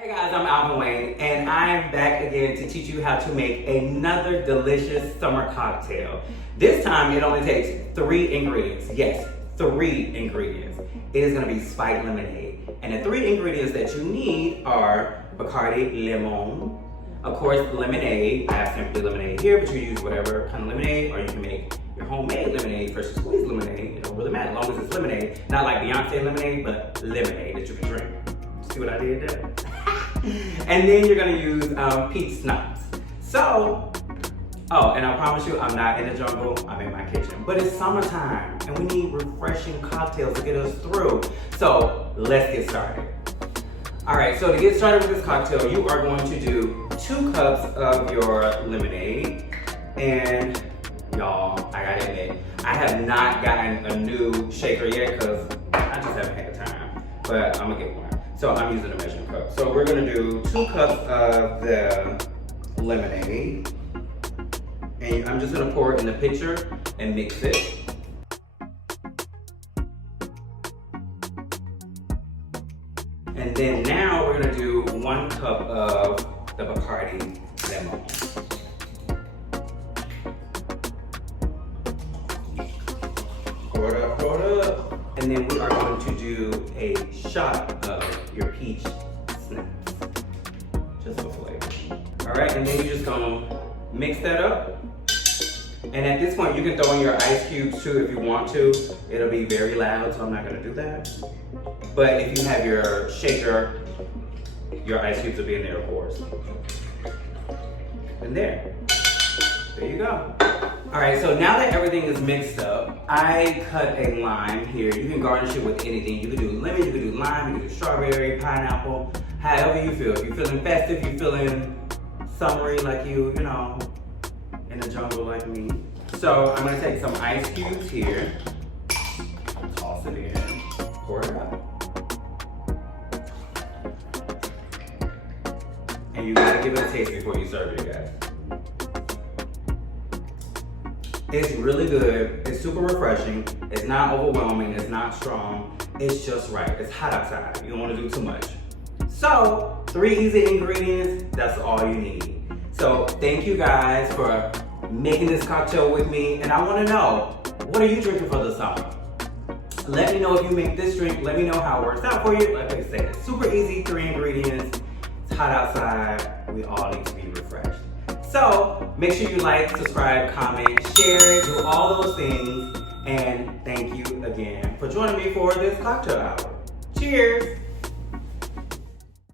Hey guys, I'm Alvin Wayne, and I'm back again to teach you how to make another delicious summer cocktail. This time it only takes 3 ingredients. Yes, 3 ingredients. It is going to be spiked lemonade. And the 3 ingredients that you need are Bacardi Limon, of course lemonade. I have simply lemonade here, but you use whatever kind of lemonade, or you can make your homemade lemonade, freshly squeezed lemonade. It don't really matter as long as it's lemonade. Not like Beyonce lemonade, but lemonade that you can drink. See what I did there? And then you're gonna use peach schnapps. So, and I promise you, I'm not in the jungle, I'm in my kitchen. But it's summertime, and we need refreshing cocktails to get us through. So, let's get started. All right, so to get started with this cocktail, you are going to do 2 cups of your lemonade. And y'all, I gotta admit, I have not gotten a new shaker yet because I just haven't had the time. But I'm gonna get one. So I'm using a measuring cup. So we're gonna do 2 cups of the lemonade. And I'm just gonna pour it in the pitcher and mix it. And then now we're gonna do 1 cup of the Bacardi Limon. Pour it up, pour it up. And then we are going to do a shot of your peach schnapps, just for flavor. All right, and then you're just gonna mix that up. And at this point, you can throw in your ice cubes too if you want to. It'll be very loud, so I'm not gonna do that. But if you have your shaker, your ice cubes will be in there, of course. And there you go. All right, so now that everything is mixed up, I cut a lime here. You can garnish it with anything. You can do lemon, you can do lime, you can do strawberry, pineapple, however you feel. If you're feeling festive, you're feeling summery like you know, in the jungle like me. So I'm gonna take some ice cubes here, toss it in, pour it out. And you gotta give it a taste before you serve it, guys. It's really good, it's super refreshing, it's not overwhelming, it's not strong, it's just right. It's hot outside, you don't want to do too much. So, 3 easy ingredients, that's all you need. So, thank you guys for making this cocktail with me, and I want to know, what are you drinking for the summer? Let me know if you make this drink, let me know how it works out for you. Like I said, it's super easy, 3 ingredients, it's hot outside, we all need to be refreshed. So, make sure you like, subscribe, comment, share, do all those things. And thank you again for joining me for this cocktail hour. Cheers!